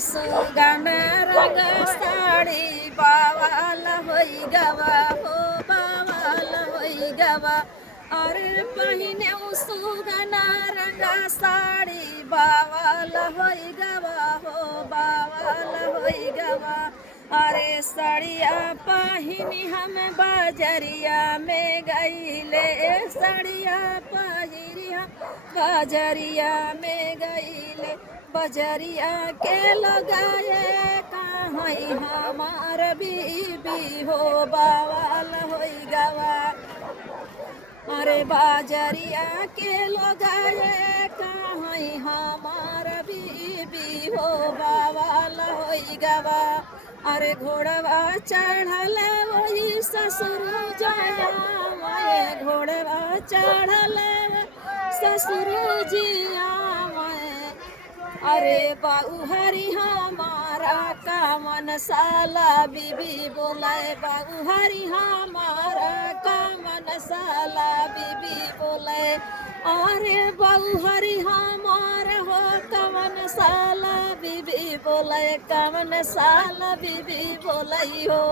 सुगन रंग साड़ी बावाल होई गवा हो बावाल होई गवा अरे पहिने सुगन रंग साड़ी बावाल होई गवा हो बावाल होई गवा अरे साड़िया पहिनी हम बाजरिया में गईले साड़िया पहिरिया बाजरिया में गईले बजरिया के लगाए कहीं हमार बीबी हो बावाल होई गवा अरे बाजरिया के लगाए कहीं हमार बीबी हो बावाल होई गवा अरे घोड़वा चढ़ल वही ससुर जया मैं घोड़वा चढ़ल ससुर जिया अरे बाऊ हरि हमारा कामन साला बीबी बोले बाऊ हरि हमारा कामन साला बीबी बोले अरे बाऊ हरि हमारा हो कामन साला बीबी बोले कामन साला बीबी बोले हो।